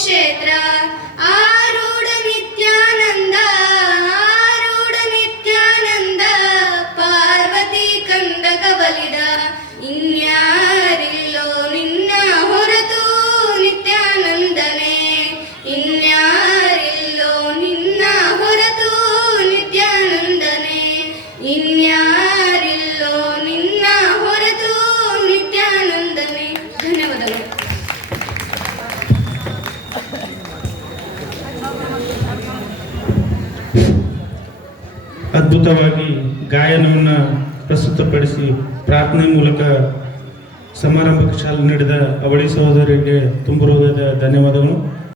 ಕ್ಷೇತ್ರ ಆರೂಢ ನಿತ್ಯಾನಂದ ಆರೂಢ ನಿತ್ಯಾನಂದ ಪಾರ್ವತಿ ಕಂದಕ ಬಲಿದ ಇನ್ಯಾರಿಲ್ಲೋ ನಿನ್ನ ಹೊರತು ನಿತ್ಯಾನಂದನೇ ಇನ್ಯಾರಿಲ್ಲೋ ನಿನ್ನ ಹೊರತು ನಿತ್ಯಾನಂದನೇ ಇನ್ಯಾರಿಲ್ಲೋ ನಿನ್ನ ಹೊರತು ನಿತ್ಯಾನಂದನೇ. ಧನ್ಯವಾದಗಳು. ಅದ್ಭುತವಾಗಿ ಗಾಯನವನ್ನು ಪ್ರಸ್ತುತಪಡಿಸಿ ಪ್ರಾರ್ಥನೆ ಮೂಲಕ ಸಮಾರಂಭಕ್ಕೆ ಚಾಲನೆ ನೀಡಿದ ಅವಳಿ ಸಹೋದರಿಗೆ ತುಂಬ ಹೃದಯದ ಧನ್ಯವಾದಗಳು.